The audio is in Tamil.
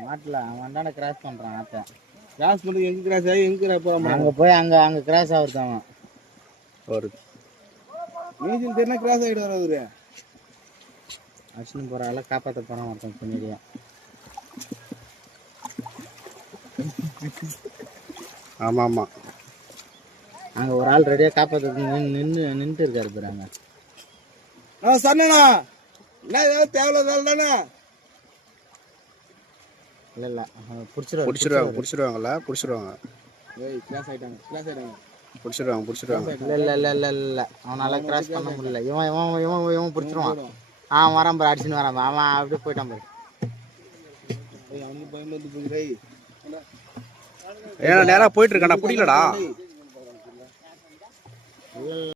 மாட்டல அவன் கிராஸ் பண்றான் ஆத்த கிராஸ் பண்ணி எங்க கிராஸ் ஆகி எங்க போறான் அங்க போய் அங்க கிராஸ் ஆகுது அவன் ஒரு நீச்சல் தெரினா கிராஸ் ஆகிட்டு வர அடிச்சுன்னு போறால காப்பாற்ற போறான் ஒருத்தன் பின்னாடியா ஆமா ஆமா அங்க ஒரு ஆள் ரெடியா காப்பாற்ற நின்றுட்டு இருக்காரு போறாங்க சரணா என்ன தேவையில்ல தானே இல்ல புடிச்சிருவாங்கல்ல புடிச்சிருவாங்க இல்ல அவனால கிராஸ் பண்ண முடியல இவன் புடிச்சிருவான் வரான் பாரு அடிச்சுன்னு வரான் அவன் அப்படியே போயிட்டான் பாரு நேரா போயிட்டு இருக்கான்டா புரியலடா